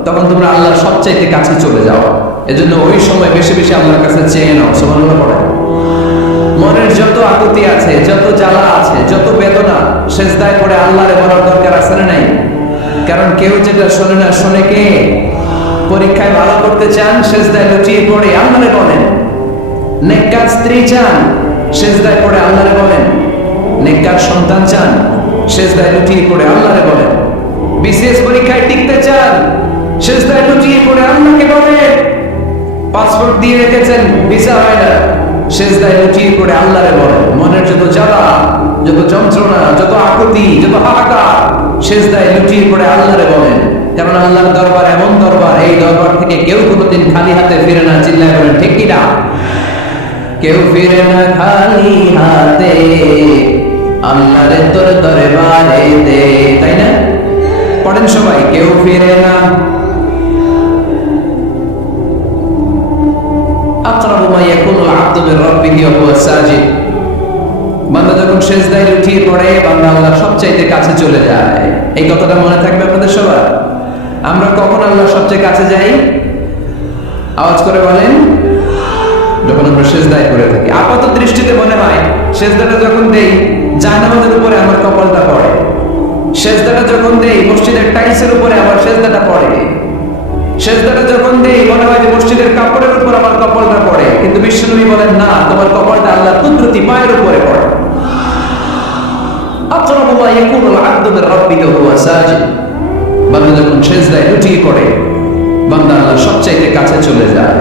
তখন তোমরা আল্লাহর সবচাইতে কাছে চলে যাও, এজন্য ওই সময় বেশি বেশি আল্লাহর কাছে চেয়ে নাও। সুবহানাল্লাহ পড়ে। মনের যত আকুতি আছে, যত জ্বালা আছে, যত বেদনা, সেজদায় পড়ে আল্লাহরে বলার দরকার আছে না নাই? কারণ কেউ যেটা শোনে না, শোনে কে? পরীক্ষায় ভালো করতে চান, সেজদায় লুটিয়ে পড়ে আল্লাহরে বলেন। নেককার স্ত্রী চান, সেজদায় পড়ে আল্লাহরে বলেন। নেককার সন্তান চান, সেজদায় লুটিয়ে পড়ে আল্লাহরে বলেন। বিসিএস পরীক্ষায় টিকতে চান, সেজদায় লুটিয়ে পড়ে আল্লাহকে বলেন। পাসপোর্ট দিয়ে রেখেছেন, ভিসা হয় না, সেজদায় লুটিয়ে পড়ে আল্লাহরে বলেন। মনের যত জ্বালা, যত যন্ত্রণা, যত আকুতি, যত হাহাকার, সেজদায় লুটিয়ে পড়ে আল্লাহরে বলেন। কারণ আল্লাহর দরবার এমন দরবার, এই দরবার থেকে কেউ কোনোদিন খালি হাতে ফিরে না। চিল্লায় বলেন ঠিক কিনা? কেউ ফিরে না খালি হাতে, আল্লাহরে তোর দরবারে দে, তাই না? পড়েন সবাই, কেউ ফিরে না। আকরাবু মা ইয়াকুনুল আবদু মির রাব্বিহি ওয়া হুয়া সাজিদ। বান্দা যখন সেজদায় লুটিয়ে পড়ে, বান্দা আল্লাহর সবচাইতে কাছে চলে যায়। এই কথাটা মনে থাকবে আপনাদের সবার। আমরা কখন আল্লাহর সবচেয়ে কাছে যাই? আওয়াজ করে বলেন। যখন আমরা সেজদায় করে থাকি। আপাত দৃষ্টিতে মনে হয় সেজদাটা যখন দেই জায়নামাজের উপরে আমার কপালটা পড়ে, সেজদাটা যখন দেই মসজিদের টাইলসের উপরে আমার সেজদাটা পড়ে, সেজদাটা যখন দেই মনে হয় যে মসজিদের কাপড়ের উপর আমার কপালটা পড়ে। কিন্তু বিশ্বনবী বলেন না, তোমার কপালটা আল্লাহর কুদরতি পায়ের উপরে পড়ে। আকরাবু মা ইয়াকুনুল আবদু মির রাব্বিহি ওয়া হুয়া সাজিদ। বান্দা যখন সেজদায় লুটিয়ে পড়ে, বান্দা আল্লাহর সবচাইতে কাছে চলে যায়।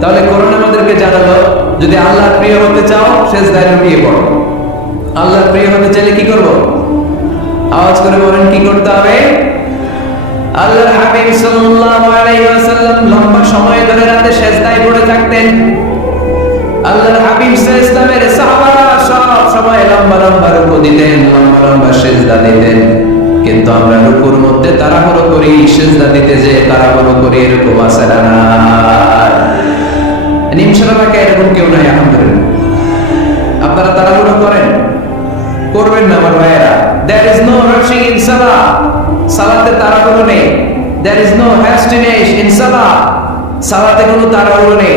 তাহলে কোরআন আমাদেরকে জানালো, যদি আল্লাহর প্রিয় হতে চাও সেজদায় লুটিয়ে পড়ো। আল্লাহর প্রিয় হতে চাইলে কি করব? আওয়াজ করে বলেন কি করতে হবে? আল্লাহর হাবিব সাল্লাল্লাহু আলাইহি ওয়াসাল্লাম লম্বা সময় ধরে রাতে সেজদায় পড়ে থাকতেন। আল্লাহর হাবিব সাল্লাল্লাহু আলাইহি ওয়াসাল্লামের সাহাবারা সব সময় লম্বা লম্বা রুকু দিতেন, লম্বা লম্বা সেজদা দিতেন। কিন্তু আমরা রুকুর মধ্যে তাড়াহুড়ো করি, সেজদা দিতে যে তাড়াহুড়ো করি, এরকম আছে না? নিমশালাকে এরকম কেউ নাই আলহামদুলিল্লাহ। আপনারা তাড়াহুড়ো করেন? করবেন না আমার ভাইয়েরা। There is no rushing in salah. সালাতে তাড়াহুড়ো নেই। There is no hastiness in salah. সালাতে কোনো তাড়াহুড়ো নেই।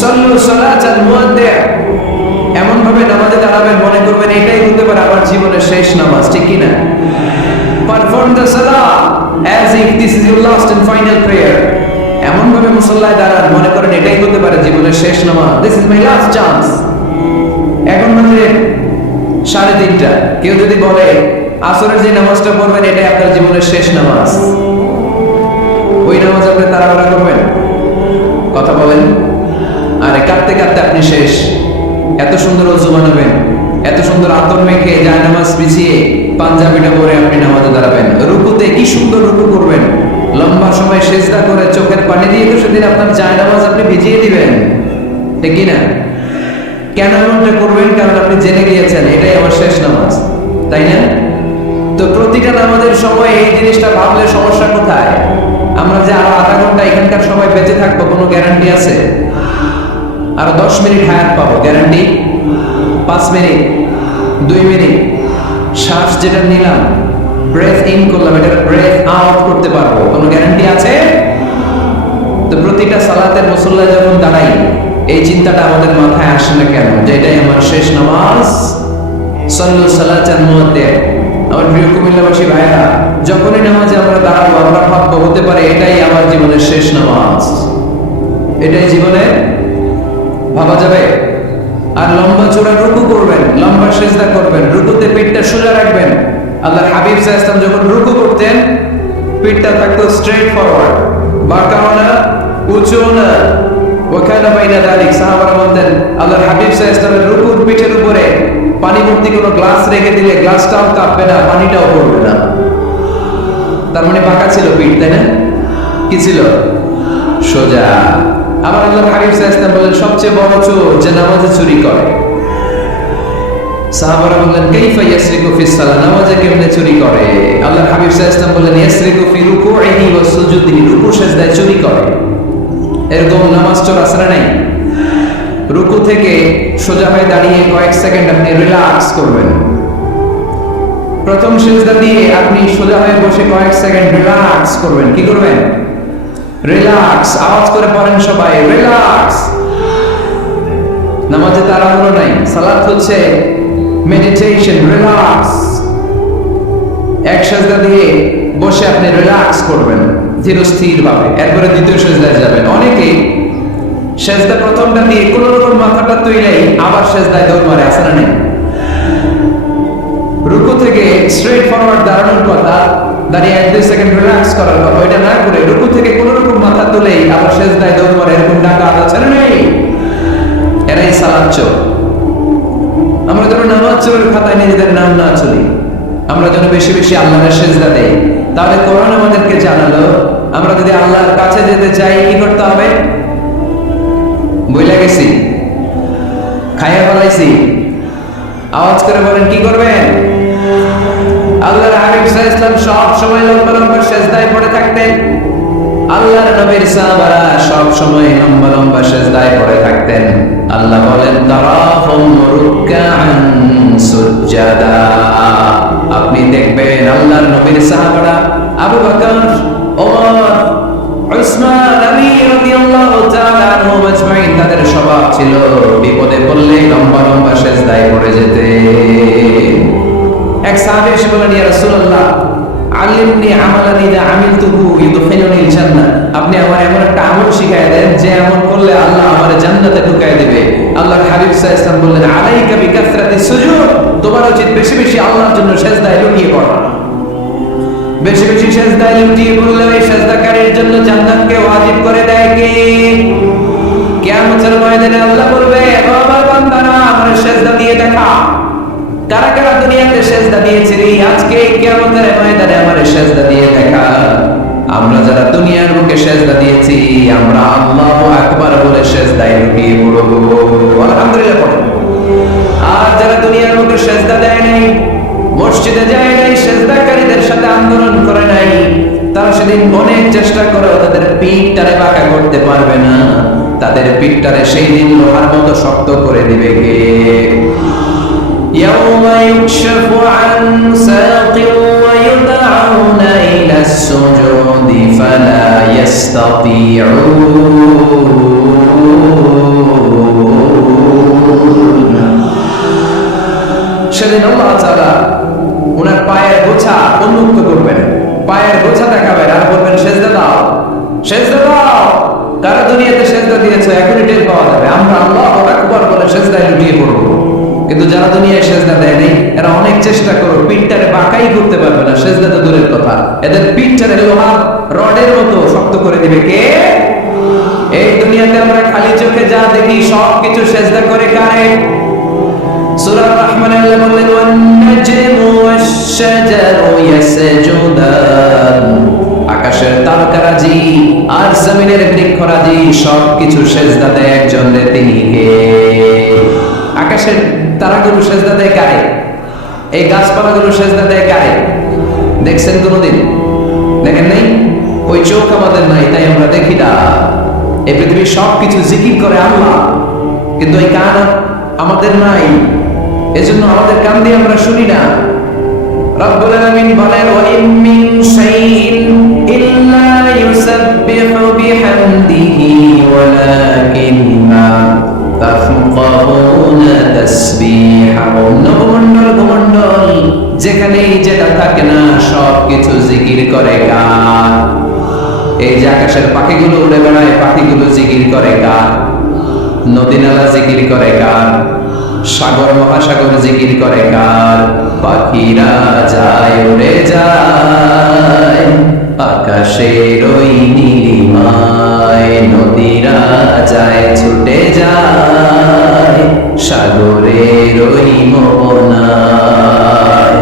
সাল্লু সালাতাল মুআদ্দিয়া। এমন ভাবে নামাজে দাঁড়াবেন মনে করবেন এটাই হতে পারে আমার জীবনের শেষ নামাজ, ঠিক কি না? Perform the salah as if this is your last and final prayer. এমন ভাবে মুসল্লায় দাঁড়ান মনে করেন এটাই হতে পারে জীবনের শেষ নামাজ। This is my last chance. এখন মাত্র 3:30। কেউ যদি বলে আসরের যে নামাজটা পড়বেন এটাই আপনার জীবনের শেষ নামাজ, ওই নামাজ আপনি তাড়াহুড়া করবেন? কথা বলেন। আরে কাঁদতে কাঁদতে আপনি শেষ। এত সুন্দর ওযু বানাবেন, এত সুন্দর আতর মেখে জায়নামাজ বিছিয়ে পাঞ্জাবিটা পরে আপনি নামাজে দাঁড়াবেন। রুকুতে কি সুন্দর রুকু করবেন, লম্বা সময় সেজদা করে চোখের পানি দিয়ে তো সেদিন আপনার জায়নামাজ আপনি ভিজিয়ে দিবেন, ঠিক কি না? কেন এমনটা করবেন? কারণ আপনি জেনে গিয়েছেন এটাই আমার শেষ নামাজ, তাই না? তো প্রতিটা নামাজের সময় এই জিনিসটা ভাবলে সমস্যা কোথায়? আমরা যে আরো আধা ঘন্টা এখানকার সময় বেঁচে থাকবো কোনো গ্যারান্টি আছে? আরো 10 মিনিট হায়াত পাবো, গ্যারান্টি? 5 মিনিট, 2 মিনিট, শ্বাস যেটা নিলাম, ব্রেথ ইন করলাম, এটা ব্রেথ আউট করতে পারবো, কোনো গ্যারান্টি আছে? তো প্রতিটা সালাতের মুসল্লায় যখন দাঁড়াই এই চিন্তাটা আমাদের মাথায় আসে না কেন যে এটাই আমার শেষ নামাজ? সাল্লু সালাতাল মুআদ্দিয়া। আমার প্রিয় কুমিল্লাবাসী ভাইরা, যখনই নামাজে আমরা দাঁড়াবো আমরা ভাববো হতে পারে এটাই আমার জীবনের শেষ নামাজ, এটাই জীবনে ভাবা যাবে? আর লম্বা চূড়া রুকু করবেন, লম্বা সেজদা করবেন, রুকুতে পিঠটা সোজা রাখবেন। আল্লাহর হাবিব সাল্লাল্লাহু আলাইহি ওয়াসাল্লাম যখন রুকু করতেন পিঠটা থাকতো স্ট্রেট ফরওয়ার্ড, বাঁকাও না উঁচুও না। ওখানে বাইনা দালিক সাহাবারা বলতেন আল্লাহর হাবিব সাল্লাল্লাহু আলাইহি ওয়াসাল্লামের রুকুর পিঠের উপরে পানি ভর্তি কোনো গ্লাস রেখে দিলে গ্লাসটাও কাঁপবে না, পানিটাও পড়বে না। তার মানে বাঁকা ছিল পিঠ, তাই না? কি ছিল? সোজা। আবার আল্লাহর হাবিব সাল্লাল্লাহু আলাইহি ওয়াসাল্লাম বলেন সবচেয়ে বড় চোর যে নামাজে চুরি করে। সাহাবারা বললেন কাইফা ইয়াসরিকু ফিস সালাহ, নামাজে কেমনে চুরি করে? আল্লাহর হাবিব সাল্লাল্লাহু আলাইহি ওয়াসাল্লাম বললেন ইয়াসরিকু ফি রুকুইহি ওয়া সুজুদিহি, রুকু সিজদায় চুরি করে। এরকম নামাজ চোর আছে না নাই? রুকু থেকে সোজা হয়ে দাঁড়িয়ে কয়েক সেকেন্ড আপনি রিল্যাক্স করবেন। প্রথম সিজদা দিয়ে আপনি সোজা হয়ে বসে কয়েক সেকেন্ড রিল্যাক্স করবেন। কি করবেন? রিল্যাক্স। আওয়াজ করে পড়েন সবাই, রিল্যাক্স। নামাজে তাড়াহুড়ো নাই, সালাত হচ্ছে মেডিটেশন, রিল্যাক্স। এক সিজদা দিয়ে বসে আপনি রিল্যাক্স করবেন ধীরস্থির ভাবে, এরপরে দ্বিতীয় সিজদায় যাবেন। অনেকেই সিজদা প্রথমটা দিয়ে কোন রকম মাথাটা তুইলেই আবার সিজদায় দৌড় মারে, আছে না নেই? রুকু থেকে স্ট্রেট ফরওয়ার্ড দাঁড়ানোর কথা, দাঁড়িয়ে 1-2 সেকেন্ড রিল্যাক্স করার কথা, ওইটা না করে রুকু থেকে কোন রকম মাথা তুলেই আবার সিজদায় দৌড় মারে, এরকম ডাকাত আছে না নেই? এরাই সালাত চোর। আমরা যেন নামাজ চোরের খাতায় নিজেদের নাম না চলি, আমরা যেন বেশি বেশি আল্লাহর সিজদা দেই। তাহলে কোরআন আমাদেরকে জানালো আমরা যদি আল্লাহর কাছে যেতে চাই কি করতে হবে? বইলা গেছি, খাইয়া ফেলাইছি, আওয়াজ করে বলেন কি করবেন? আল্লাহর হাবিব সাল্লাল্লাহু আলাইহি ওয়াসাল্লাম সব সময় লম্বা লম্বা সিজদায় পড়ে থাকতেন। আল্লাহর নবীর সাহাবারা সব সময় লম্বা লম্বা সিজদায় পড়ে থাকতেন। আল্লাহ বলেন তারাহুম রুকআন সুজদা, আপনি দেখবেন আল্লাহর নবীর সাহাবারা আবু বকর, ওমর, উসমান, আলী রাদিয়াল্লাহু তাআলা আনহুম আজমাইন, তাদের স্বভাব ছিল বিপদে পড়লে লম্বা লম্বা সিজদায় পড়ে যেতে। এক সাহাবী এসে বললেন ইয়া রাসূলুল্লাহ আল্লিমনি আমালান ইযা আমিলতুহু ইউদখিলুনিল জান্নাহ, আপনি আমার এমন একটা আমল শিখায় দেন যে আমল করলে আল্লাহ আমারে জান্নাতে ঢুকায় দেবে। আল্লাহর হাবিব সাল্লাল্লাহু আলাইহি ওয়াসাল্লাম বললেন আলাইকা বিকাসরাতিস সুজুদ, তোমার উচিত বেশি বেশি আল্লাহর জন্য সিজদায় লুটিয়ে পড়া। বেশি বেশি সিজদায় লুটিয়ে পড়লে ওই সিজদাকারীর জন্য জান্নাতকে ওয়াজিব করে দেয় কে? কিয়ামতের ময়দানে আল্লাহ বলবে ও আমার বান্দারা আমার সিজদা দিয়ে দেখা, কারা কারা দুনিয়াতে সিজদা দিয়েছিলি, আজকে কিয়ামতের ময়দানে আমার সিজদা দিয়ে দেখা। আমরা যারা দুনিয়ার বুকে সিজদা দিয়েছি আমরা আল্লাহু আকবার বলে সিজদায় লুটিয়ে পড়ব, আলহামদুলিল্লাহ পড়ব। আর যারা দুনিয়ার বুকে সিজদা দেয় নাই, মসজিদে যায় নাই, সিজদাকারীদের সাথে আন্দোলন করে নাই, তারা সেদিন অনেক চেষ্টা করেও তাদের পিঠটারে বাঁকা করতে পারবে না। তাদের পিঠটারে সেই দিন লোহার মতো শক্ত করে দিবে কে? يوم يكشف عن ساق ويدعون إلى السجود فلا يستطيعون। সেদিন আল্লাহ তাআলা ওনার পায়ের গোছা উন্মুক্ত করবেন, পায়ের গোছা দেখাবেন আর বলবেন সিজদা দাও, সিজদা দাও। কারা দুনিয়াতে সিজদা দিয়েছে এখনই টের পাওয়া যাবে। আমরা আল্লাহু আকবার বলে সিজদায় লুটিয়ে পড়ব, কিন্তু যারা দুনিয়ায় সিজদা দেয় নাই এরা অনেক চেষ্টা করো পিঠটারে বাঁকাই করতে পারবে না, সিজদা তো দূরের কথা, এদের পিঠটারে লোহার রডের মতো শক্ত করে দিবে কে? এই দুনিয়াতে আমরা খালি চোখে যা দেখি সব কিছু সিজদা করে কারে? সূরা আর-রাহমানে আল্লাহ বললেন ওয়ান নাজমু ওয়াশ-শাজারু ইয়াসজুদান, আকাশের তারকারাজি আর জমিনের বৃক্ষরাজি সব কিছু সিজদা দেয় একজনের, তিনি কে? আকাশের তারাগুলো সিজদা দেয় কারে? এই গাছপালাগুলো সিজদা দেয় কারে? দেখছেন কোনদিন? দেখেন নাই? ওই চোখ আমাদের নাই তাই আমরা দেখি না। এই পৃথিবীর সবকিছু জিকির করে আল্লাহ, কিন্তু এই কান আমাদের নাই, এজন্য আমাদের কান দিয়ে আমরা শুনি না। রব্বুল আলামিন বলেন ওয়া ইন মিন শাইইন ইল্লা ইউসাব্বিহু বিহামদিহি ওয়ালাকিন্না তাফকাহুনা তাসবিহাহুম। নবমণ্ডল যেখানেই যেটা থাকে না সব কিছু জিকির করে কার? এই যে আকাশের পাখিগুলো উড়ে বেড়ায়, পাখিগুলো জিকির করে কার? নদী নালা জিকির করে কার? সাগর মহাসাগর জিকির করে কার? পাখিরা যায় উড়ে যায় আকাশের ওই নীলিমায় নদীরা যায় ছুটে যায় সাগরের ওই মোহনায়।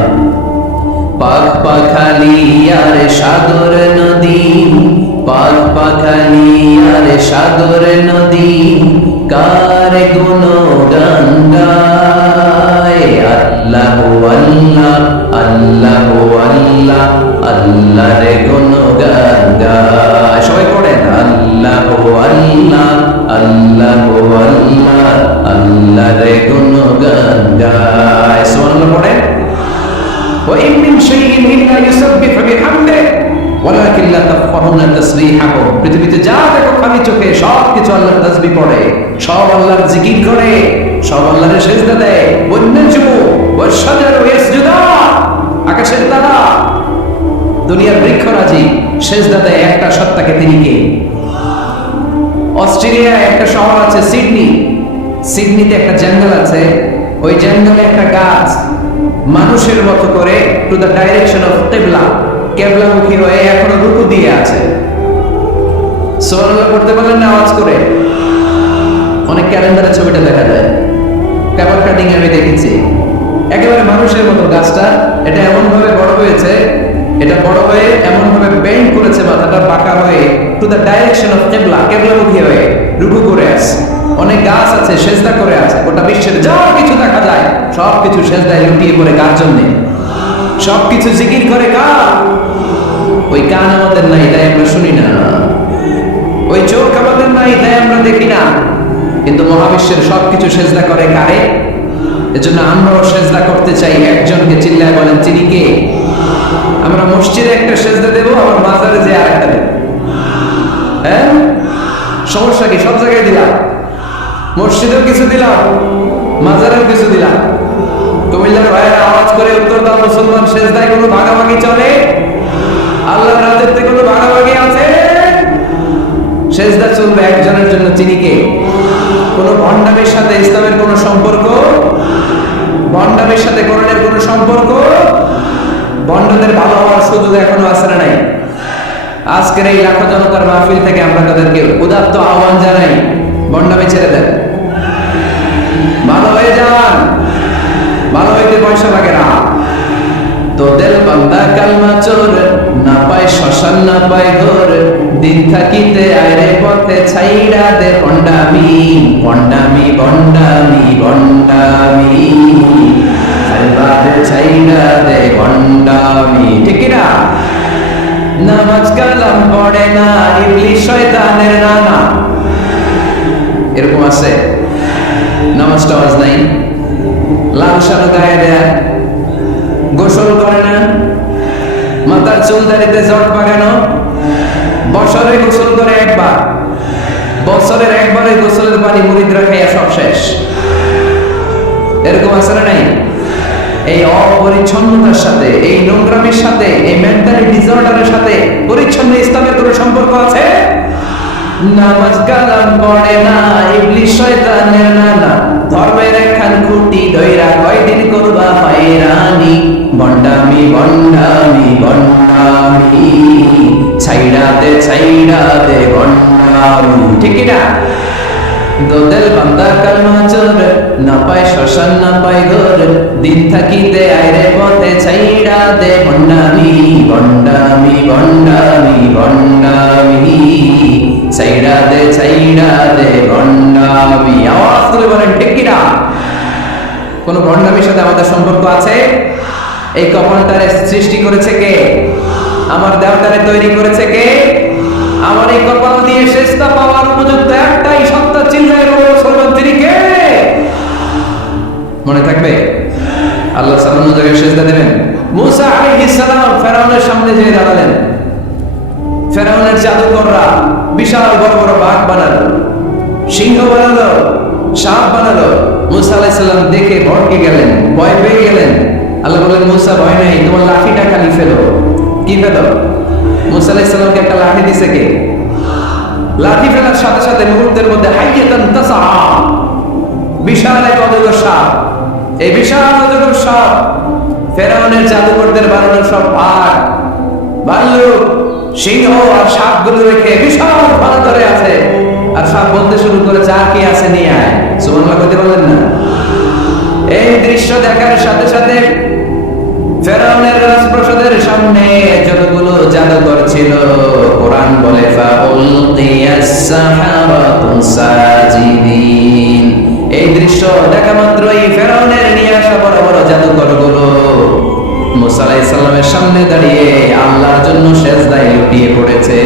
পাখ পাখালি আর সাগর নদী, পাখ পাখালি আর সাগর নদী, কার গুণগান গায়। আল্লাহু আল্লাহ আল্লাহু আল্লাহ আল্লাহর গুণগান গায়। সবাই পড়েন আল্লাহু আল্লাহ আল্লাহু আল্লাহ আল্লাহর গুণগান গায়। সুবহানাল্লাহ পড়েন। وإن من شيء إلا يسبح بحمده ولكن لا تفقهون تسبيحهم। পৃথিবীতে যা দেখো খালি চোখে সব কিছু আল্লাহর তাসবিহ পড়ে, সব আল্লাহর জিকির করে, সব আল্লাহর সিজদা দেয়। ওয়ান-নাজমু ওয়াশ-শাজারু ইয়াসজুদান। আকাশের তারা, দুনিয়ার বৃক্ষরাজি সিজদা দেয় একটা সত্তাকে। তিনি কে? অস্ট্রেলিয়ায় একটা শহর আছে সিডনি, সিডনিতে একটা জঙ্গল আছে। ওই জঙ্গলে একটা গাছ মানুষের মতো করে টু দ্য ডাইরেকশন অফ কিবলা, কিবলামুখী হয়ে এখনো রুকু দিয়ে আছে। সুবহানাল্লাহ পড়তে পারলেন না আওয়াজ করে? অনেক ক্যালেন্ডারে ছবিটা দেখা যায়, পেপার কাটিং আমি দেখেছি। একেবারে মানুষের মতো গাছটা, এটা এমন ভাবে বড় হয়েছে, এটা বড় হয়ে এমন ভাবে বেন্ড করেছে, মাথাটা বাঁকা হয়ে টু দ্য ডাইরেকশন অফ কিবলা, কিবলামুখী হয়ে রুকু করে আছে। অনেক গাছ আছে সেজদা করে আছে। গোটা বিশ্বের যা কিছু দেখা যায় সবকিছু সেজদায় লুটিয়ে পড়ে কার জন্য? সবকিছু জিকির করে কার? ওই কান আমাদের নাই, তাই আমরা শুনি না। ওই চোখ আমাদের নাই, তাই আমরা দেখি না। কিন্তু মহাবিশ্বের সবকিছু সেজদা করে কারে? এজন্য আমরাও সেজদা করতে চাই একজনকে। চিল্লায় বলেন তিনি কে? আমরা মসজিদে একটা সেজদা দেবো, আবার মাজারে যে আরেকটা দেব। হ্যাঁ, সমস্যা কি? সব জায়গায় দিলাম, মসজিদেও কিছু দিলাম, মাজারেও কিছু দিলাম। কুমিল্লার ভাইয়েরা আওয়াজ করে উত্তর দাও, মুসলমান সেজদায় কোনো ভাগাভাগি চলে? আল্লাহর রাজত্বে কোনো ভাগাভাগি আছে? সেজদা চলবে একজনের জন্য, তিনি কে? কোনো ভণ্ডামির সাথে ইসলামের কোনো সম্পর্ক? ভণ্ডামির সাথে কোরআনের কোনো সম্পর্ক? ভণ্ডদের ভালো হওয়ার সুযোগ এখনো আছে না নাই? আজকের এই লাখো জনতার মাহফিল থেকে আমরা তাদেরকে উদাত্ত আহ্বান জানাই, ভণ্ডামি ছেড়ে দেন, ভালো হয়ে যান। ভালো হইতে পয়সা লাগে না। তোদের বান্দা কালমা চোর, না পায় শ্মশান না পায় ঘোর, দিন থাকিতে আইরে পথে ছাইড়া দে ভণ্ডামি ভণ্ডামি ভণ্ডামি ভণ্ডামি, সাইবাদে ছাইড়া দে ভণ্ডামি। ঠিক না? নামাজ কালাম পড়ে না, ইবলিশ শয়তানের নানা। এরকম আছে? নামাজ টামাজ নাই, লাল শাড়ি গায়ে দেয়, গোসল করে না, মাথার চুল দাড়িতে জট পাকানো, বছরে গোসল করে একবার, বছরের একবারে গোসলের পানি মুরিদরা খাইয়া সব শেষ। এরকম আছে না নাই? এই অপরিচ্ছন্নতার সাথে, এই নোংরামির সাথে, এই মেন্টালি ডিসঅর্ডারের সাথে পরিচ্ছন্ন ইসলামের কোনো সম্পর্ক আছে? নামাজ কালাম পড়ে না, ইবলিশ শয়তানের নানা, ধর্মের একখান খুঁটি ধইরা কয়দিন করবা হয়রানি, ভণ্ডামি ভণ্ডামি ভণ্ডামি, ছাইড়া দে ভণ্ডামি। ঠিক না? দোদেল বান্দা কালমা চোর, না পায় শ্মশান না পায় ঘোর, দিন থাকিতে আইরে পথে ছাইড়া দে ভণ্ডামি ভণ্ডামি ভণ্ডামি ভণ্ডামি, ছাইড়া দে ভণ্ডামি। আওয়াজ তুলে বলেন ঠিক কিনা? কোন ভণ্ডামির সাথে আমাদের সম্পর্ক আছে? এই কপালটারে সৃষ্টি করেছে কে? আমার দেহটারে তৈরি করেছে কে? আমার এই কপাল দিয়ে শেষটা পাওয়ার উপযুক্ত একটাই সত্তা, চিল্লায় বলো মুসলমান, তিনি কে? মনে থাকবে? আল্লাহ সালাম জায়গায় সেজদা দেবেন। মুসা আলাইহিস সালাম ফেরাউনের সামনে যেয়ে দাঁড়ালেন। ফেরাউনের জাদুকররা বিশাল বড় বড় বাঘ বানালো, সিংহ বানালো, সাপ বানালো। মুসা আলাইহিস সালাম দেখে ভড়কে গেলেন, ভয় পেয়ে গেলেন। আল্লাহ বললেন, মুসা ভয় নাই, তোমার লাঠিটা খালি ফেলো। কি ফেলো? মুসা আলাইহিস সালামকে একটা লাঠি দিছে কে? লাঠি ফেলার সাথে সাথে মুহূর্তের মধ্যে হাইয়াতান তাসআ, বিশাল এক অজগর সাপ। এই বিশাল অজগর সাপ ফেরাউনের জাদুকরদের বানানো সব বাঘ, ভাল্লুক, সিংহ আর সাপগুলো রেখে বিশাল ভালো করে আছে, আর সাপ বলতে শুরু করেছে, আর কি আছে নিয়ে আয়। সুবহানাল্লাহ বলতে বললেন না? এই দৃশ্য দেখার সাথে সাথে ফেরাউনের রাজপ্রাসাদের সামনে যতগুলো জাদুকর ছিল, কোরআন বলে ফাউলকিয়াস সাহারাতু সাজিদিন। এই দৃশ্য দেখা মাত্রই ফেরাউনের নিয়ে আসা বড় বড় জাদুকর গুলো মুসা আলাইহিস সালামের সামনে দাঁড়িয়ে আল্লাহর জন্য সেজদায় লুটিয়ে পড়েছে।